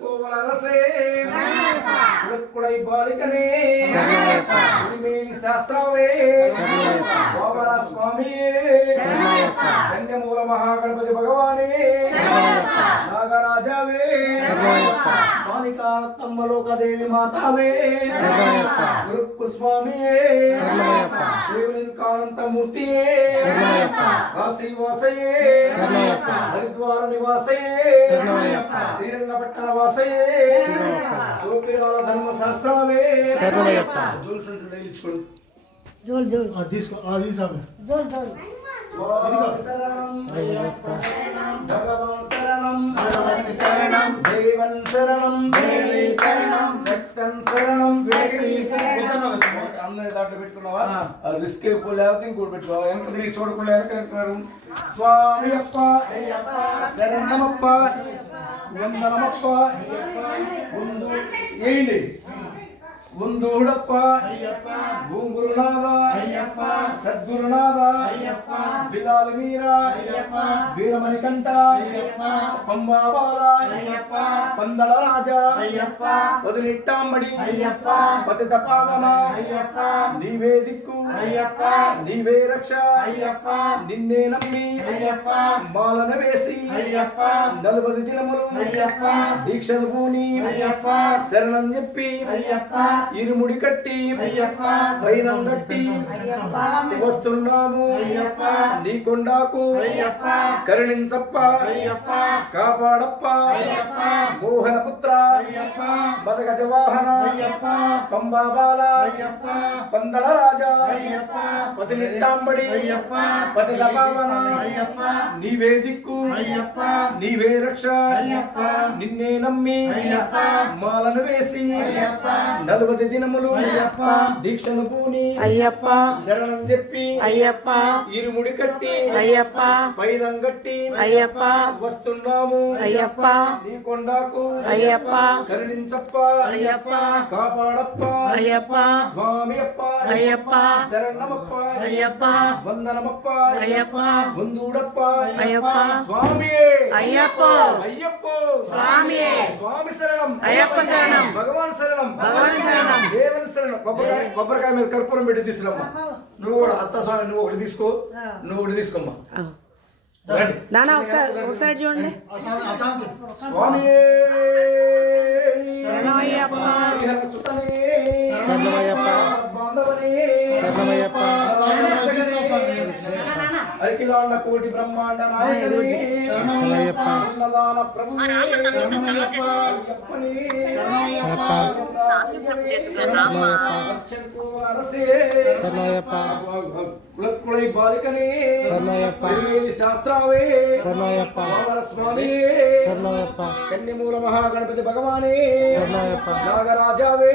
கோவலரசே குளக்குளை பாலிகனே குடிமேனி சாஸ்திராவே கோவல சுவாமியே கன்யமூல மகாగணபதி భగవానే నాగరాజావే మాలికారత్నమ్మలోకదేవి మాతావే గురుప్పు స్వామియే శివలింగానంతమూర్తియే కాశీవాసయే హరిద్వార నివాసయే శ్రీరంగపట్టణ వాసయే సోపిరాల ధర్మశాస్త్రమే జోల్ సంచి తగిలించుకోండి జోల్ తీసుకో భగవాన్ శరణం భగవతి శరణం దేవన్ శరణం దేవి శరణం సత్యం శరణం వేడి శరణం అందరి దాంట్లో పెట్టుకున్నావా రిస్క్ ఎక్కువ లేకపోతే ఇంకోటి పెట్టుకోవాలి వెనక తిరిగి చూడకుండా వెనక స్వామి అప్ప శరణమప్ప వందనమప్ప ముందు ఏంటి ముందుడప్ప భూంగురునాథ సద్గురునాథ బిలాల వీర వీరమణికంఠ పంబాబాల పందల రాజా పదినెట్టాంబడి పతిత పావన నీవే దిక్కు నీవే రక్ష నిన్నే నమ్మి మాలన వేసి 40 దినములు దీక్షను పూని శరణం చెప్పి ఇరుముడి కట్టి వైరం కట్టి వస్తున్నాము నీ కొండాకు కరుణించప్ప కాపాడప్ప మోహన పుత్ర మదగజ వాహన పంబాబాల పందల రాజా పతినెట్టాంబడి పతిల పావన నీవే దిక్కు నీవే రక్ష నిన్నే నమ్మి మాలను వేసి 40 దినములు దీక్షను పూని అయ్యప్ప శరణం చెప్పి అయ్యప్ప ఇరుముడి కట్టి అయ్యప్ప పైనం కట్టి అయ్యప్ప వస్తున్నాము అయ్యప్ప నీ కొండాకు అయ్యప్ప కరుణించప్ప అయ్యప్ప కాపాడప్ప అయ్యప్ప స్వామి అప్ప అయ్యప్ప శరణమప్ప అయ్యప్ప వందనమప్ప అయ్యప్ప వందుడప్ప అయ్యప్ప స్వామి అయ్యప్ప అయ్యప్ప స్వామి స్వామి శరణం అయ్యప్ప శరణం భగవాన్ శరణం దేవుని శరణం కొబ్బరికాయ మీద కర్పూరం పెట్టి తీసుకురమ్మా నువ్వు కూడా అత్త స్వామి నువ్వు ఒకటి తీసుకో నువ్వు ఒకటి తీసుకోమ్మా నానా ఒకసారి చూడండి స్వామి అఖిలాండ కోటి బ్రహ్మాండ నాయకుడే అన్నదాన ప్రభువే కులకులై బాలికనే శాస్త్రావే స్వామియే కన్యమూల మహాగణపతి భగవానే నాగరాజావే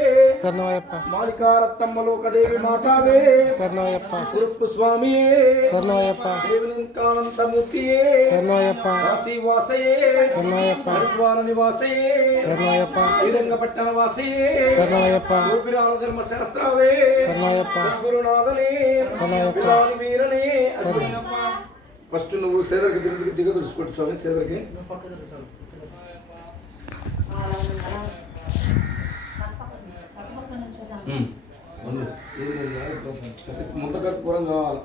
మాలికారత్తమ్మలోకదేవి మాతావే గురుప్పు స్వామియే శివలింగానంతమూర్తియే కాశీవాసయే హరిద్వార నివాసయే శ్రీరంగపట్టణ వాసయే సోపిరాల ధర్మశాస్త్రావే సద్గురునాథనే బిలాల వీరనే ఫస్ట్ నువ్వు సేదరికి దిగదుడుచుకోండి స్వామి సేదరికి ముంతకర్పూరం కావాలి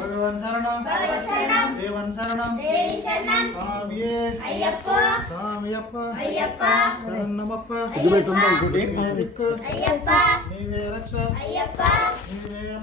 భగవన్ శరణం దేవన్ శరణం స్వామియప్ప శరణమప్ప నీవే రక్ష